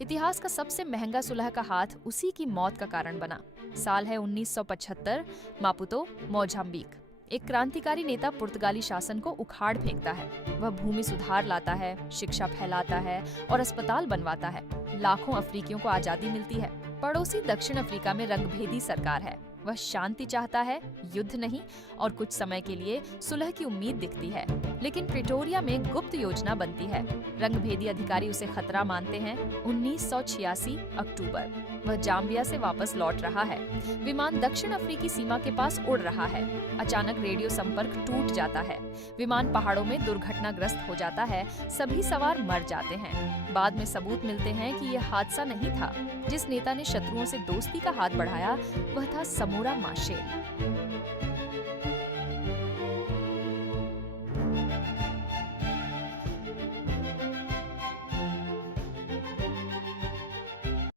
इतिहास का सबसे महंगा सुलह का हाथ उसी की मौत का कारण बना। साल है 1975। Maputo, Mozambique. एक क्रांतिकारी नेता पुर्तगाली शासन को उखाड़ फेंकता है। वह भूमि सुधार लाता है, शिक्षा फैलाता है और अस्पताल बनवाता है। लाखों अफ्रीकियों को आजादी मिलती है। पड़ोसी दक्षिण अफ्रीका में रंगभेदी सरकार है। वह शांति चाहता है, युद्ध नहीं, और कुछ समय के लिए सुलह की उम्मीद दिखती है। लेकिन प्रिटोरिया में गुप्त योजना बनती है। रंगभेदी अधिकारी उसे खतरा मानते हैं। 1986 अक्टूबर, वह जाम्बिया से वापस लौट रहा है। विमान दक्षिण अफ्रीकी सीमा के पास उड़ रहा है। अचानक रेडियो संपर्क टूट जाता है। विमान पहाड़ों में दुर्घटनाग्रस्त हो जाता है। सभी सवार मर जाते हैं। बाद में सबूत मिलते हैं कि यह हादसा नहीं था। जिस नेता ने शत्रुओं से दोस्ती का हाथ बढ़ाया, वह था समोरा माशेल।